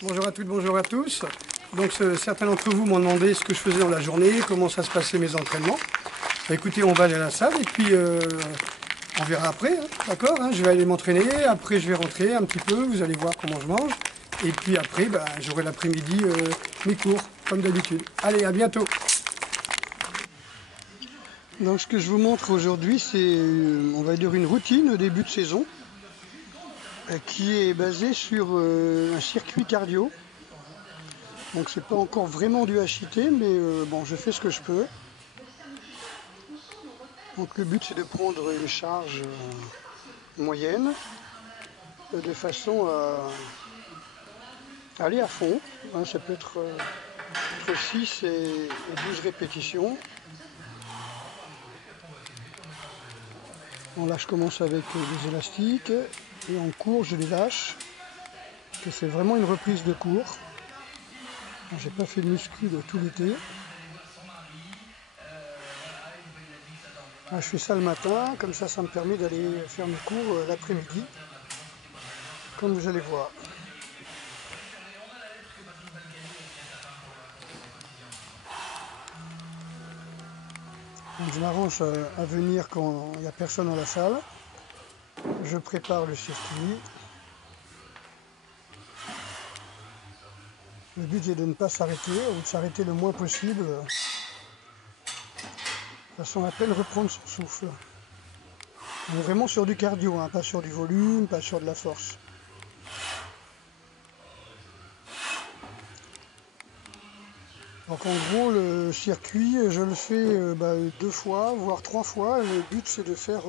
Bonjour à toutes, bonjour à tous. Donc certains d'entre vous m'ont demandé ce que je faisais dans la journée, comment ça se passait mes entraînements. Bah, écoutez, on va aller à la salle et puis on verra après, hein, d'accord, hein, je vais aller m'entraîner, après je vais rentrer un petit peu, vous allez voir comment je mange. Et puis après, bah, j'aurai l'après-midi mes cours, comme d'habitude. Allez, à bientôt. Donc ce que je vous montre aujourd'hui, c'est, on va dire, une routine au début de saison qui est basée sur un circuit cardio. Donc c'est pas encore vraiment du HIIT, mais bon, je fais ce que je peux. Donc le but c'est de prendre une charge moyenne de façon à aller à fond. Hein, ça peut être entre 6 et 12 répétitions. Bon, là je commence avec des élastiques et en cours je les lâche. Parce que c'est vraiment une reprise de cours. J'ai pas fait de muscu de tout l'été. Je fais ça le matin, comme ça me permet d'aller faire mes cours l'après-midi, comme vous allez voir. Donc je m'arrange à venir quand il n'y a personne dans la salle. Je prépare le circuit. Le but est de ne pas s'arrêter, ou de s'arrêter le moins possible, de façon à peine reprendre son souffle. On est vraiment sur du cardio, hein, pas sur du volume, pas sur de la force. Donc en gros le circuit, je le fais 2 fois, voire 3 fois. Le but c'est de faire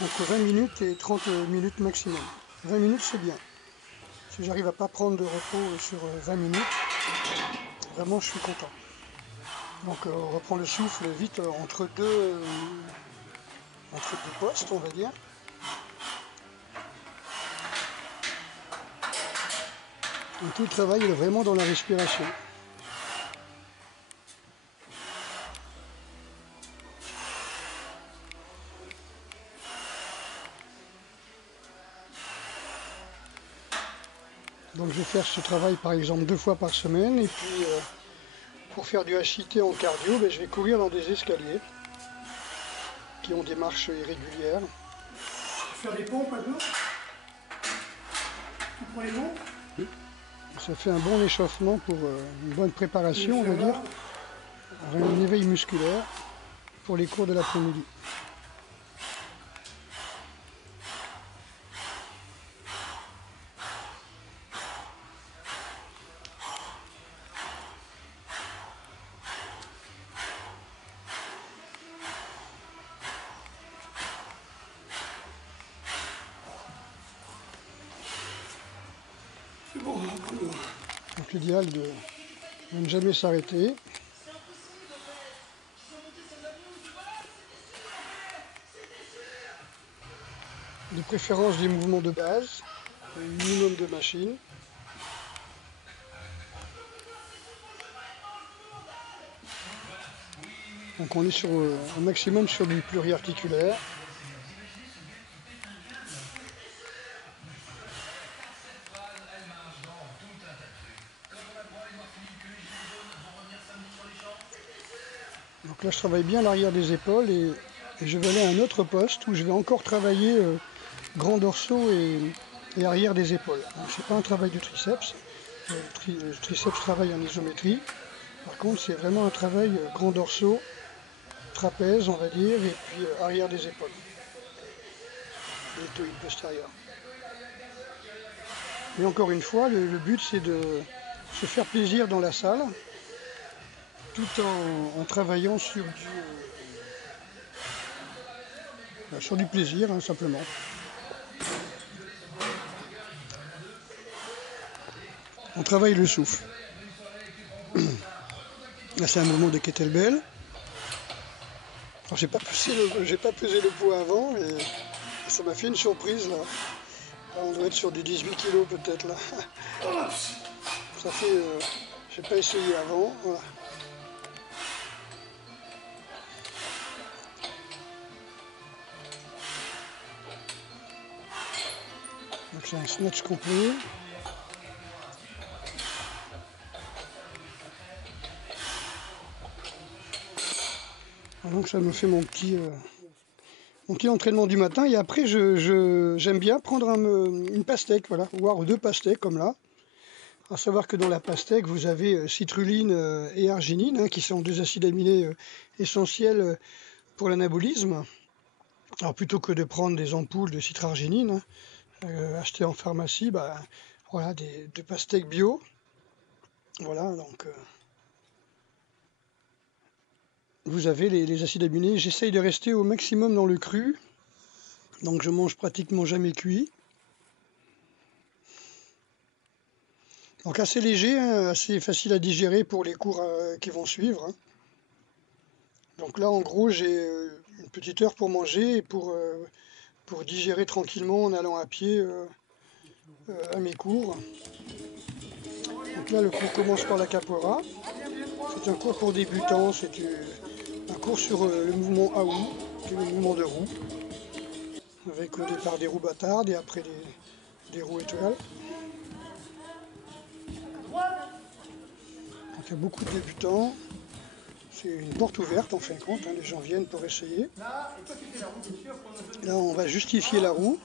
entre 20 minutes et 30 minutes maximum. 20 minutes c'est bien. Si j'arrive à pas prendre de repos sur 20 minutes, vraiment je suis content. Donc on reprend le souffle vite entre deux postes, on va dire. Et tout le travail est vraiment dans la respiration. Donc je vais faire ce travail par exemple 2 fois par semaine. Et puis pour faire du HIIT en cardio, je vais courir dans des escaliers qui ont des marches irrégulières. Faire des pompes maintenant. Tu prends les pompes. Oui. Ça fait un bon échauffement pour une bonne préparation, on va dire. Un éveil musculaire pour les cours de l'après-midi. Donc l'idéal de ne jamais s'arrêter. De préférence des mouvements de base, un minimum de machines. Donc on est sur un maximum sur du pluriarticulaire. Donc là je travaille bien l'arrière des épaules et je vais aller à un autre poste où je vais encore travailler grand dorsaux et arrière des épaules. Ce n'est pas un travail du triceps. Le triceps travaille en isométrie. Par contre c'est vraiment un travail grand dorsaux, trapèze on va dire, et puis arrière des épaules. Deltoïde postérieur. Et encore une fois, le but c'est de se faire plaisir dans la salle, tout en travaillant sur du plaisir, hein, simplement. On travaille le souffle. Là c'est un mouvement de kettlebell. J'ai pas pesé le poids avant et ça m'a fait une surprise là. On doit être sur du 18 kg peut-être là. Ça fait, j'ai pas essayé avant. Voilà. Donc c'est un snatch complet. Donc ça me fait mon petit entraînement du matin. Et après, j'aime bien prendre une pastèque, voilà, voire 2 pastèques comme là. À savoir que dans la pastèque, vous avez citrulline et arginine, hein, qui sont 2 acides aminés essentiels pour l'anabolisme. Alors plutôt que de prendre des ampoules de citrarginine achetées en pharmacie, bah, voilà, des pastèques bio. Voilà, donc vous avez les acides aminés. J'essaye de rester au maximum dans le cru, donc je mange pratiquement jamais cuit. Donc assez léger, hein, assez facile à digérer pour les cours qui vont suivre, hein. Donc là, en gros, j'ai une petite heure pour manger et pour digérer tranquillement en allant à pied à mes cours. Donc là, le cours commence par la capoeira. C'est un cours pour débutants, c'est un cours sur le mouvement Aou, qui est le mouvement de roue, avec au départ des roues bâtardes et après des roues étoiles. Donc il y a beaucoup de débutants. C'est une porte ouverte en fin de compte, hein, les gens viennent pour essayer. Là, on va justifier la roue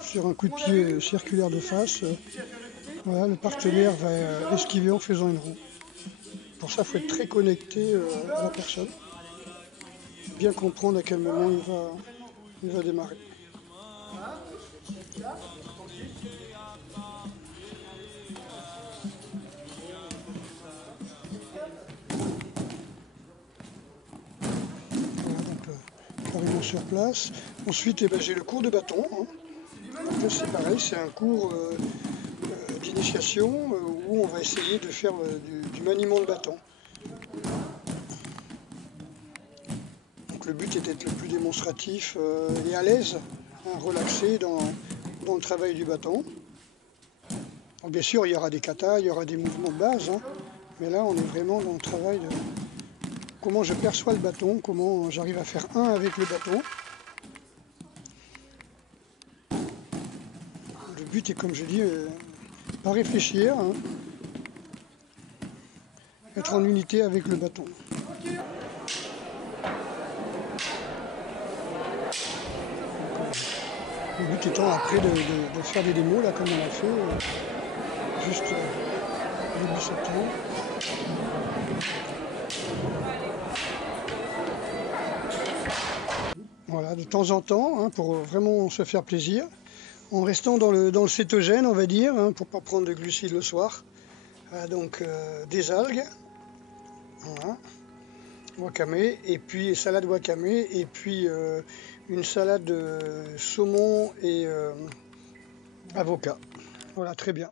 sur un coup de pied circulaire de face. Voilà, le partenaire va esquiver en faisant une roue. Pour ça, il faut être très connecté à la personne, bien comprendre à quel moment il va démarrer. Voilà, donc arrivons sur place. Ensuite, eh ben, j'ai le cours de bâton, hein. Donc là, c'est pareil, c'est un cours d'initiation où on va essayer de faire du maniement de bâton. Donc le but est d'être le plus démonstratif et à l'aise, hein, relaxé dans le travail du bâton. Donc bien sûr, il y aura des katas, il y aura des mouvements de base, hein, mais là, on est vraiment dans le travail de comment je perçois le bâton, comment j'arrive à faire un avec le bâton. Le but est, comme je dis, pas réfléchir, hein, être en unité avec le bâton. Le but étant après de faire des démos, là, comme on a fait, juste début septembre. Voilà, de temps en temps, hein, pour vraiment se faire plaisir, en restant dans le cétogène, on va dire, hein, pour ne pas prendre de glucides le soir. Donc des algues, voilà, wakame, et puis salade wakame, et puis une salade de saumon et avocat. Voilà, très bien.